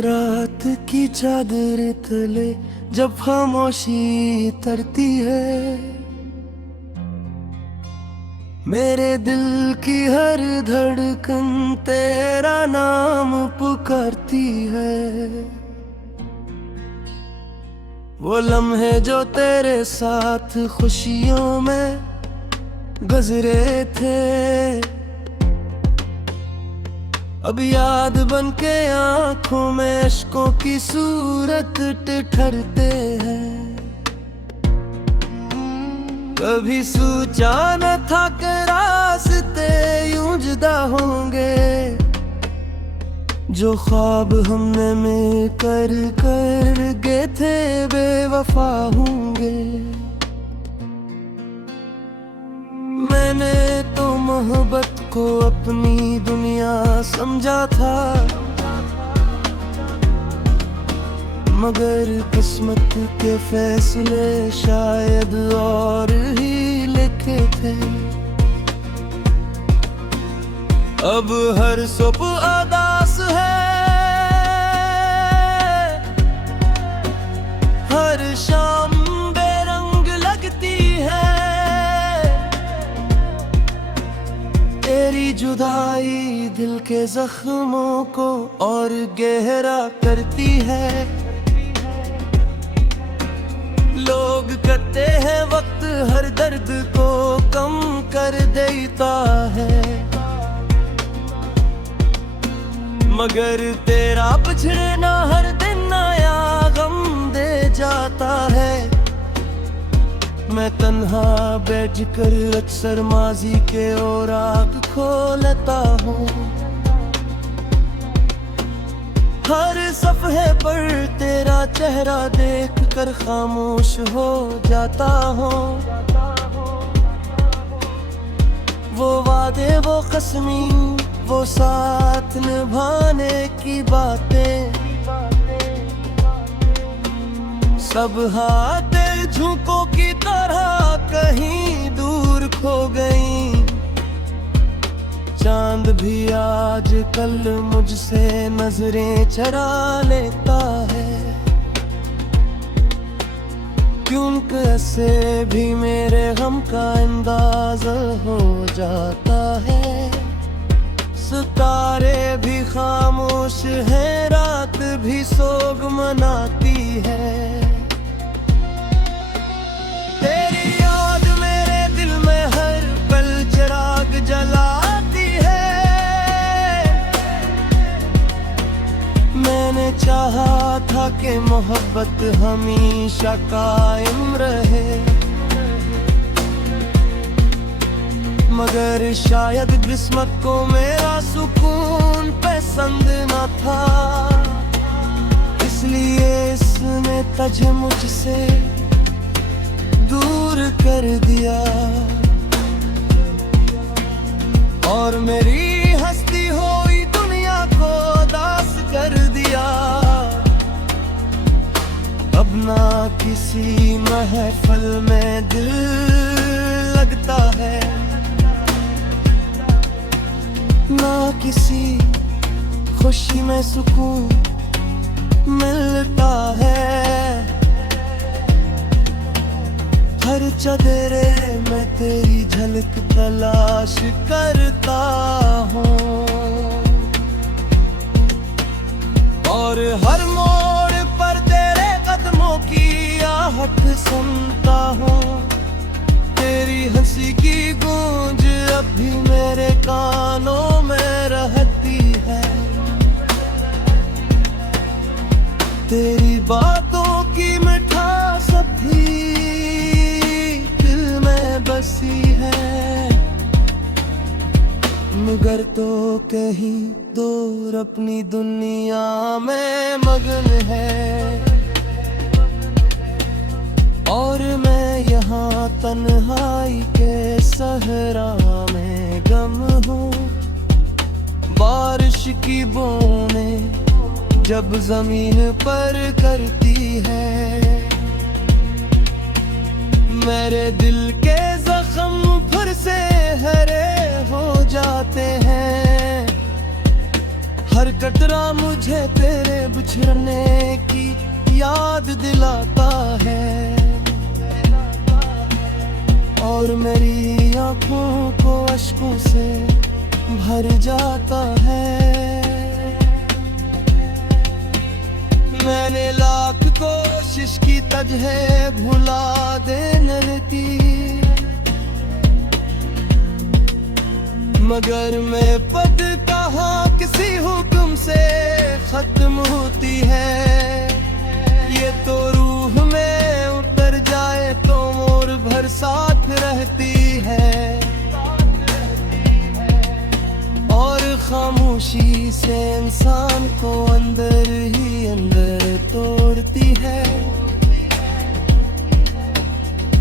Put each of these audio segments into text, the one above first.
रात की चादर तले जब खामोशी तरती है, मेरे दिल की हर धड़कन तेरा नाम पुकारती है। वो लम्हे जो तेरे साथ खुशियों में गुजरे थे, अब याद बन के आंखों में अश्कों की सूरत ठहरते हैं। कभी सोचा न था कि रास्ते यूं जुदा होंगे, जो ख्वाब हमने मिलकर कर गए थे बेवफा होंगे। मैंने तो मोहब्बत को अपनी दुनिया समझा था, मगर किस्मत के फैसले शायद और ही लिखे थे। अब हर सुबह उदास है, हर शाम बेरंग लगती है। तेरी जुदाई दिल के जख्मों को और गहरा करती है। लोग कहते हैं वक्त हर दर्द को कम कर देता है, मगर तेरा पिछड़ना हर दिन नया गम दे जाता है। मैं तन्हा बैठ कर अक्सर माजी के और आग खो लेता हूँ। हर सफ़हे पर तेरा चेहरा देख कर खामोश हो जाता हूँ। वो वादे, वो कसमी, वो साथ निभाने की बातें, सब हाथ झोंकों की तरह कहीं दूर खो गई। चांद भी आज कल मुझसे नजरें चरा लेता है, क्यों कैसे भी मेरे गम का अंदाज़ा हो जाता है। सितारे भी खामोश हैं, रात भी सोग मनाती है। तेरी याद मेरे दिल में हर पल चिराग जलाती है। मैंने चाहा था कि मोहब्बत हमेशा कायम रहे, मगर शायद किस्मत को मेरा सुकून पसंद न था। इसलिए इसने तुझे मुझसे दूर कर दिया, और मेरी हस्ती हुई दुनिया को दास कर दिया। अब ना किसी महफिल में दिल लगता है, ना किसी खुशी में सुकून मिलता है। हर चदरे में तेरी झलक तलाश करता हूँ, और हर मोड़ पर तेरे कदमों की आहट सुनता हूँ। तेरी हंसी की गूंज अब भी मेरे कानों में रहती है। तेरी बातों की मिठास अब भी दिल में बसी है, मगर तो कहीं दूर अपनी दुनिया में मगन है। और मैं यहाँ तन्हाई के सहरा में गम हूँ। बारिश की बूंदें जब जमीन पर करती है, मेरे दिल के जख्म फिर से हरे हो जाते हैं। हर कतरा मुझे तेरे बिछड़ने की याद दिलाता है, और मेरी आंखों को अश्कों से भर जाता है। मैंने लाख कोशिश की तुझे भुला देने की, मगर मैं पद कहाँ किसी हुक्म से खत्म होती है। ये तो रूह में उतर जाए तो मोर भर साथ रहती है, और खामोशी से इंसान को अंदर ही अंदर तोड़ती है।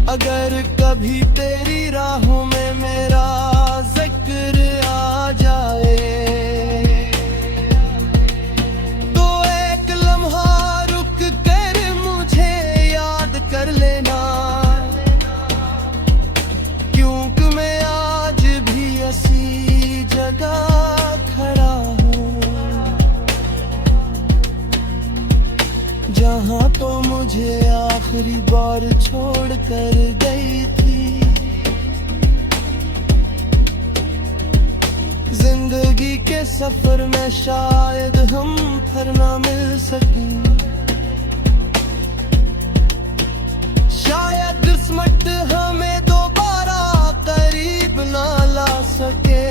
अगर कभी तेरी राहों में मेरा जिक्र आ जाए तो एक लम्हा रुक कर मुझे याद कर लेना, क्योंकि मैं आज भी ऐसी जगह खड़ा हूँ जहाँ तो मुझे आखिरी बार छोड़ कर गई थी। जिंदगी के सफर में शायद हम फिर ना मिल सकें, शायद किस्मत हमें दोबारा करीब ना ला सके,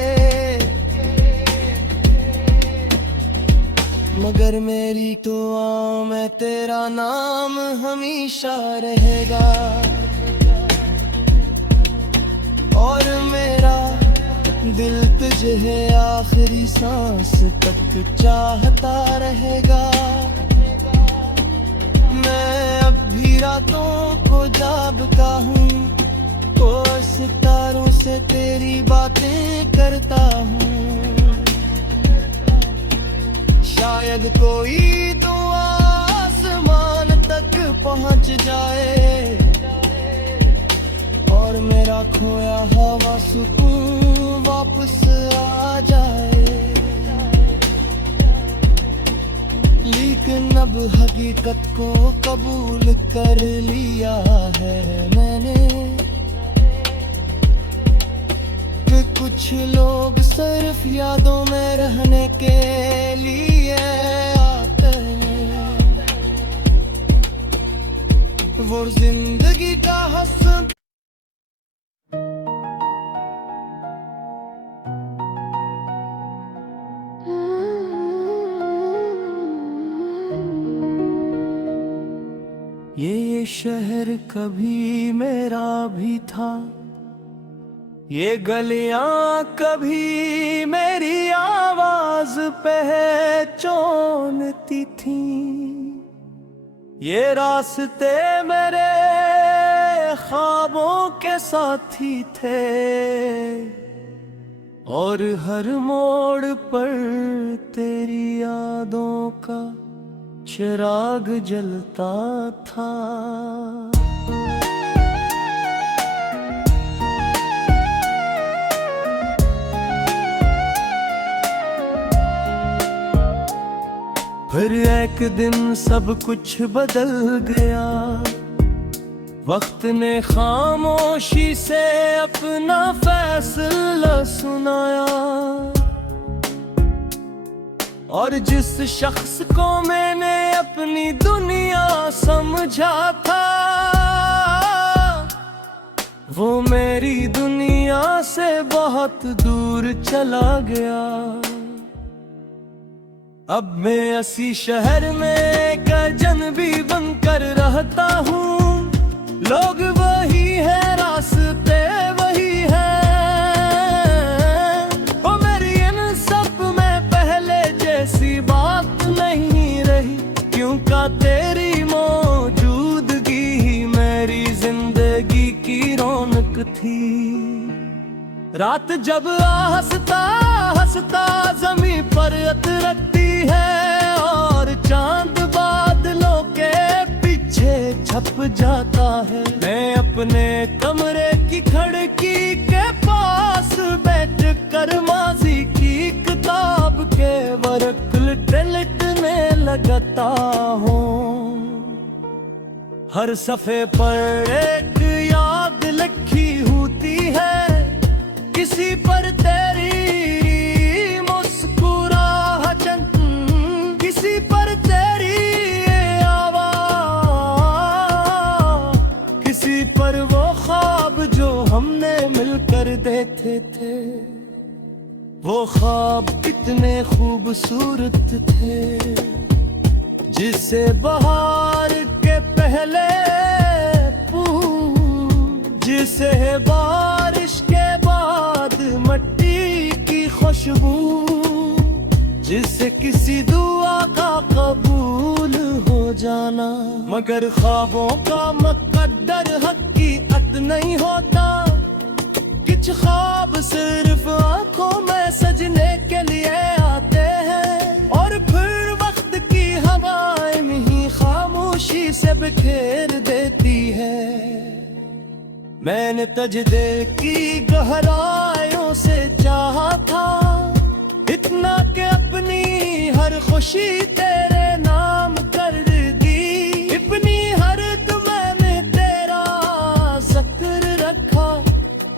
मगर मेरी दुआ में तेरा नाम हमेशा रहेगा, और मेरा दिल तुझे आखिरी सांस तक चाहता रहेगा। मैं अब भी रातों को जागता हूँ, तो सितारों से तेरी बातें करता हूँ, शायद कोई दुआ आसमान तक पहुँच जाए, और मेरा खोया हवा सुकून वापस आ जाए। लेकिन अब हकीकत को कबूल कर लिया है मैंने, कि कुछ लोग सिर्फ यादों में रहने के लिए आते हैं, वो जिंदगी का हसन। ये शहर कभी मेरा भी था, ये गलियां कभी मेरी आवाज पहचानती थी, ये रास्ते मेरे ख्वाबों के साथी थे, और हर मोड़ पर तेरी यादों का चिराग जलता था। फिर एक दिन सब कुछ बदल गया, वक्त ने खामोशी से अपना फैसला सुनाया, और जिस शख्स को मैंने अपनी दुनिया समझा था, वो मेरी दुनिया से बहुत दूर चला गया। अब मैं इसी शहर में एक अजनबी बनकर रहता हूँ, लोग वही है, रास्ते वही है, ओ मेरी इन सब में पहले जैसी बात नहीं रही, क्योंकि तेरी मौजूदगी ही मेरी जिंदगी की रौनक थी। रात जब हंसता हंसता जमीन पर अतरती है, और चांद बादलों के पीछे छप जाता है, मैं अपने कमरे की खिड़की के पास बैठ कर माजी की किताब के वर्क लता हो। हर सफ़े पर एक याद लिखी होती है, किसी पर तेरी मुस्कुराहट, किसी पर तेरी आवाज़, किसी पर वो ख्वाब जो हमने मिलकर देखे थे। वो ख्वाब कितने खूबसूरत थे, जिसे बहार के पहले जिसे बारिश के बाद मट्टी की खुशबू, जिसे किसी दुआ का कबूल हो जाना। मगर ख्वाबों का मुकद्दर हकीकत नहीं होता, कुछ ख्वाब सिर्फ आंखों में सजने के लिए आते हैं, और फिर वक्त की हवाएं ही खामोशी से बिखेर देती है। मैंने तजदे की गहराइयों से चाहा था, इतना कि अपनी हर खुशी तेरे नाम कर दी, अपनी हर दुआ में तेरा जिक्र रखा,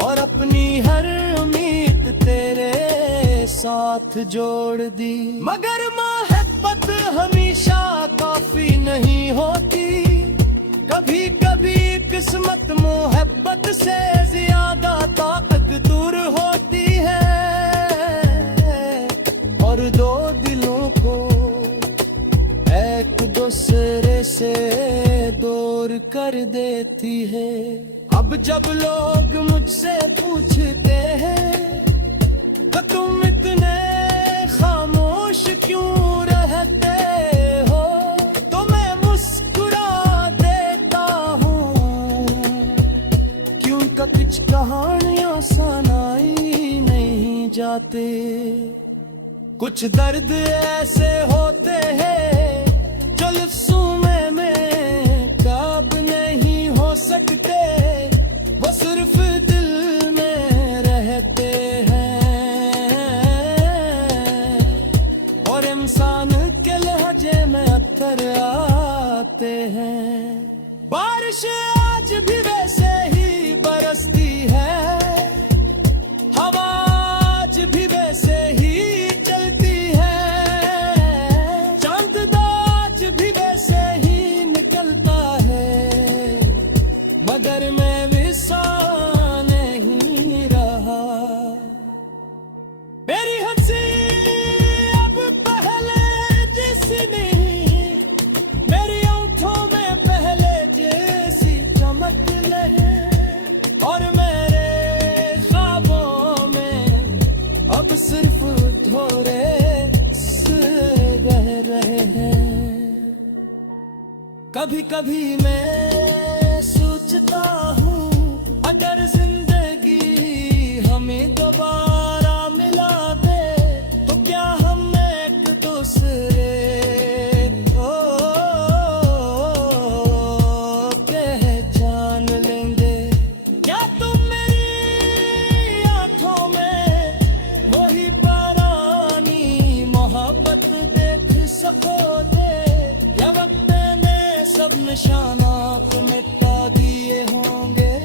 और अपनी हर उम्मीद तेरे साथ जोड़ दी। मगर मोहब्बत हमेशा काफी नहीं होती, कभी कभी किस्मत मोहब्बत से ज्यादा ताकत दूर होती है, और दो दिलों को एक दूसरे से दूर कर देती है। अब जब लोग मुझसे पूछते हैं तो तुम इतने खामोश क्यों रहते हो, तो मैं मुस्कुरा देता हूँ, क्योंकि कुछ कहानियां सुनाई नहीं जाते। कुछ दर्द ऐसे होते हैं जो लफ्ज़ों में काब नहीं हो सकते, वो सिर्फ दिल में रहते हैं, और इंसान के लहजे में अत्तर आते हैं। बारिश आज भी वैसे ही बरसती है, हवा आज भी वैसे ही चलती है, चांद आज भी वैसे ही निकलता है, मगर मैं विसा नहीं रहा। मेरी हंसी अब पहले जैसी नहीं, मेरी आंखों में पहले जैसी चमक लहे, और मेरे ख्वाबों में अब सिर्फ धोरे बह रहे हैं। कभी कभी मैं सोचता हूँ, अगर जिंदगी हमें दोबारा मिला दे, तो क्या हम एक दूसरे को पहचान लेंगे। क्या तुम मेरी आंखों में वही पुरानी मोहब्बत देख सकोगे, या वक्त ने सब निशानात मिटा दिए होंगे।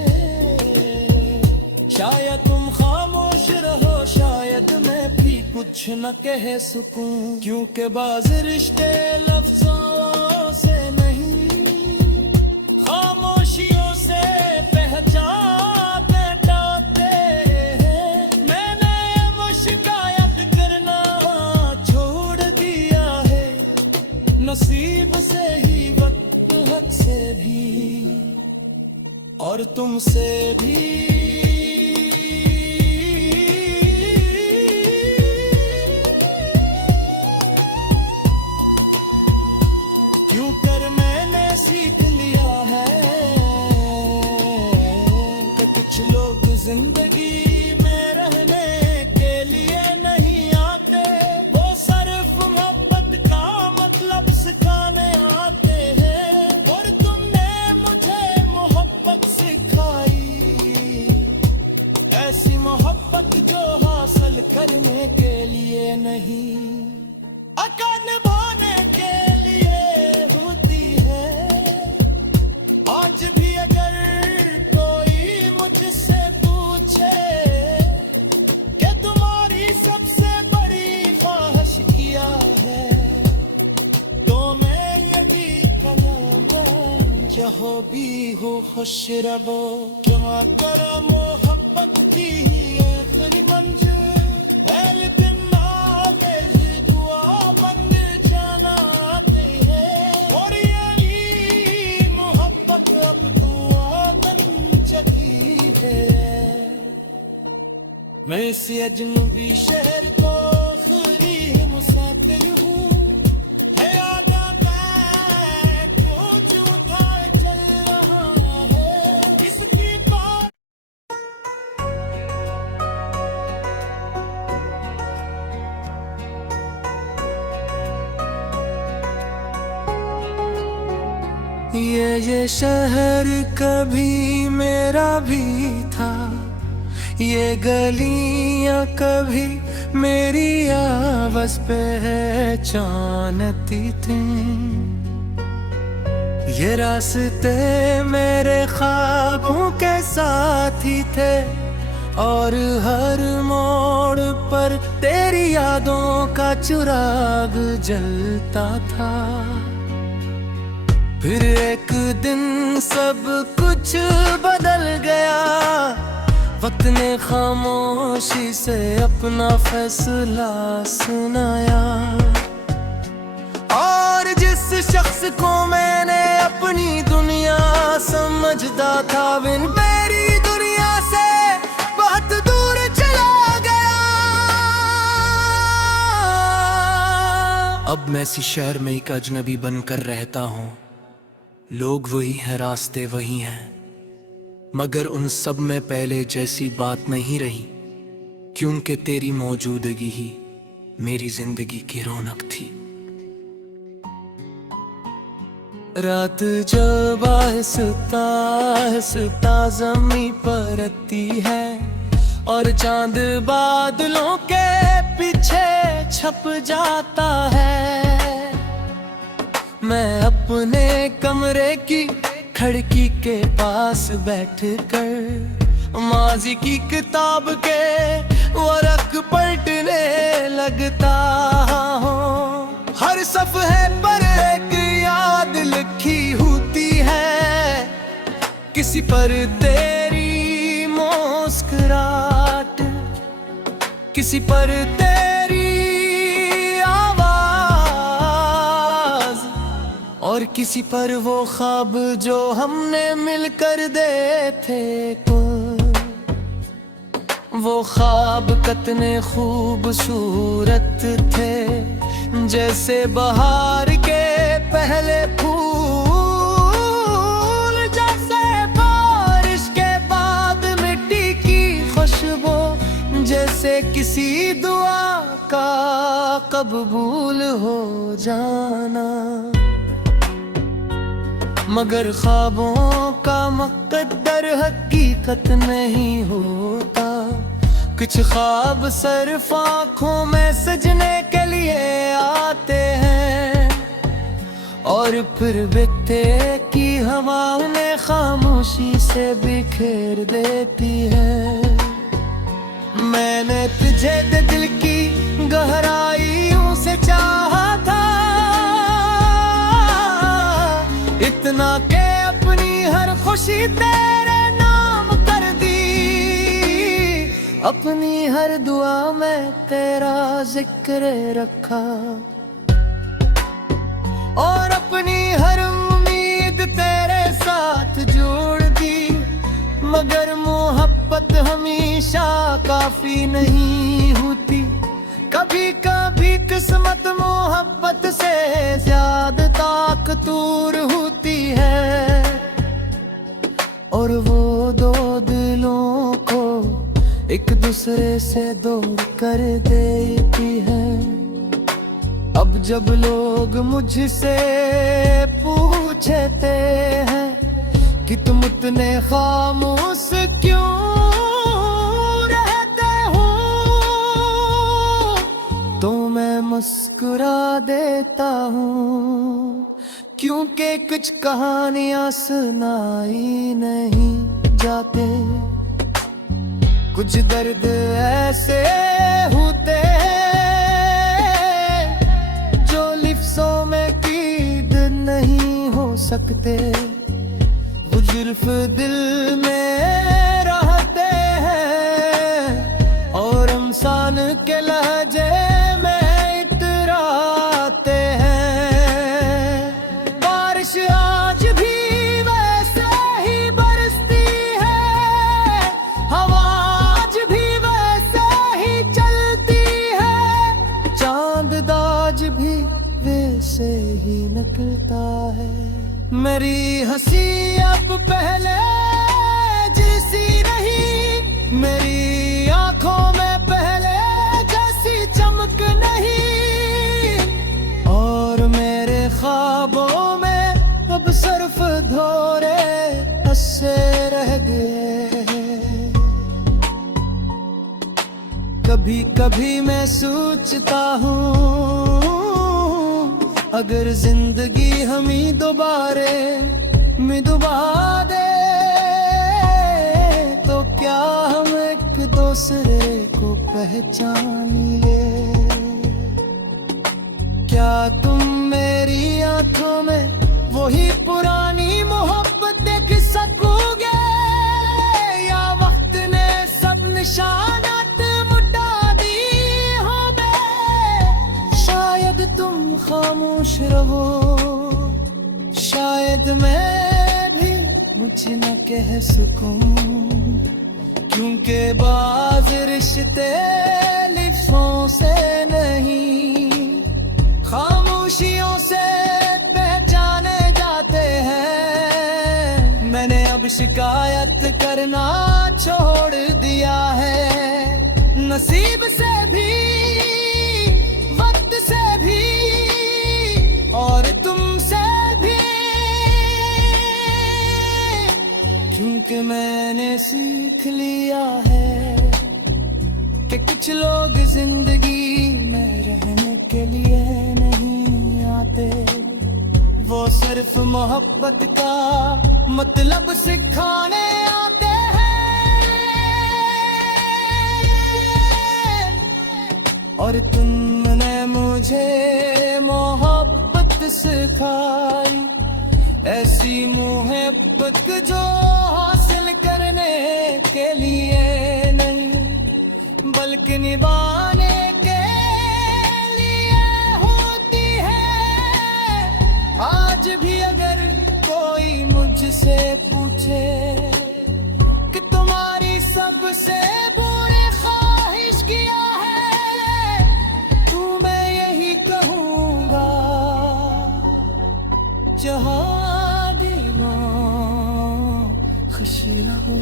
शायद तुम खामोश रहो, शायद मैं भी कुछ न कह सकूं, क्योंकि बाज़ रिश्ते लफ्ज़ों से नहीं, खामोशियों से पहचान मिटाते हैं। मैंने वो शिकायत करना छोड़ दिया है, नसीब से ही वक्त हद से भी, और तुमसे भी। क्यों कर मैंने सीख लिया है कि कुछ लोग जिंदगी में रहने के लिए नहीं आते, वो सिर्फ मोहब्बत का मतलब सिखाने आते हैं। और तुमने मुझे मोहब्बत सिखाई, ऐसी मोहब्बत जो हासिल करने के लिए नहीं, अका निभाने के लिए। भी हो खुश रहो। दुआ करो मोहब्बत की आखिरी मंजिल, पहले दिन में ही दुआ बन जाना तेरे। और यही मोहब्बत अब दुआ बन चुकी है। मैं इस अजनबी शहर को आखिरी मुसाफिर हूँ। है आधा मैं क्यों झूठा चल रहा है इसकी बात। ये शहर कभी मेरा भी था, ये गलियां कभी मेरी आवाज़ पहचानती थी। ये रास्ते मेरे ख्वाबों के साथ ही थे, और हर मोड़ पर तेरी यादों का चिराग जलता था। फिर एक दिन सब कुछ बदल गया, वक्त ने खामोशी से अपना फैसला सुनाया। और जिस शख्स को मैंने अपनी दुनिया समझता था, बिन मेरी दुनिया से बहुत दूर चला गया। अब मैं इसी शहर में एक अजनबी बनकर रहता हूँ। लोग वही हैं, रास्ते वही हैं, मगर उन सब में पहले जैसी बात नहीं रही, क्योंकि तेरी मौजूदगी ही मेरी जिंदगी की रौनक थी। रात जब आहिस्ता आहिस्ता ज़मीं पर आती है, और चांद बादलों के पीछे छप जाता है। मैं अपने कमरे की खिड़की के पास बैठकर माजी की किताब के वरक पलटने लगता हूँ। हर सफ़े पर एक याद लिखी होती है, किसी पर तेरी मुस्कुराहट, किसी पर तेरी और किसी पर वो ख्वाब जो हमने मिलकर दे थे। वो ख्वाब कितने खूबसूरत थे, जैसे बहार के पहले फूल, जैसे बारिश के बाद मिट्टी की खुशबू, जैसे किसी दुआ का कबूल हो जाना। मगर ख्वाबों का मुक़द्दर हकीकत नहीं होता। कुछ ख्वाब सिर्फ आँखों में सजने के लिए आते हैं, और फिर बिकते की हवा उन्हें खामोशी से बिखेर देती है। मैंने तुझे दिल की गहराइयों से चाहा था, इतना के अपनी हर खुशी तेरे नाम कर दी। अपनी हर दुआ में तेरा जिक्र रखा, और अपनी हर उम्मीद तेरे साथ जोड़ दी। मगर मोहब्बत हमेशा काफी नहीं होती, कभी कभी किस्मत मोहब्बत से ज्यादा ताकतवर होती है। और वो दो दिलों को एक दूसरे से दूर कर देती है। अब जब लोग मुझसे पूछते हैं कि तुम इतने खामोश क्यों रहते हो, तो मैं मुस्कुरा देता हूँ, क्योंकि कुछ कहानियां सुनाई नहीं जाते। कुछ दर्द ऐसे होते हैं जो लिफ्ज़ों में क़ीद नहीं हो सकते। सिर्फ दिल में रहते हैं और इंसान के लहजे में इतराते हैं। बारिश आज भी वैसे ही बरसती है, हवा आज भी वैसे ही चलती है, चांद दाज भी वैसे ही निकलता है। मेरी हंसी अब पहले जैसी नहीं, मेरी आंखों में पहले जैसी चमक नहीं, और मेरे ख्वाबों में अब सिर्फ धोरे हंसे रह गए हैं। कभी कभी मैं सोचता हूँ अगर जिंदगी हमें दोबारे में डुबा दे तो क्या हम एक दूसरे को पहचान ले? क्या तुम मेरी आंखों में वही पुरानी मोहब्बत देख सकोगे, या वक्त ने सब निशानात मुटा दी होंगे? शायद तुम खामोश रहो, शायद मैं भी मुझे न कह सकूं, क्योंकि बाज रिश्ते लिफ्ज़ों से नहीं खामोशियों से पहचाने जाते हैं। मैंने अब शिकायत करना छोड़ दिया है, नसीब से भी वक्त से भी और तुमसे भी, क्योंकि मैंने सीख लिया है कि कुछ लोग जिंदगी में रहने के लिए नहीं आते, वो सिर्फ मोहब्बत का मतलब सिखाने आते हैं। और तुमने मुझे मोहब्बत सिखाई, ऐसी मोहब्बत जो हासिल करने के लिए नहीं बल्कि निभाने के लिए होती है। आज भी अगर कोई मुझसे पूछे कि तुम्हारी सबसे बुरी ख्वाहिश क्या है, तो मैं यही कहूँगा, जहाँ दीवां खुश रहो।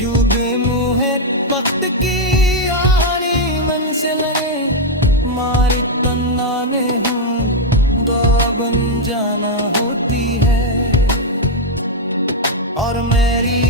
यूं भी मुहे वक्त की आनी मंजिलें मारी तन्नाने हूँ दुआ बन जाना होती है, और मेरी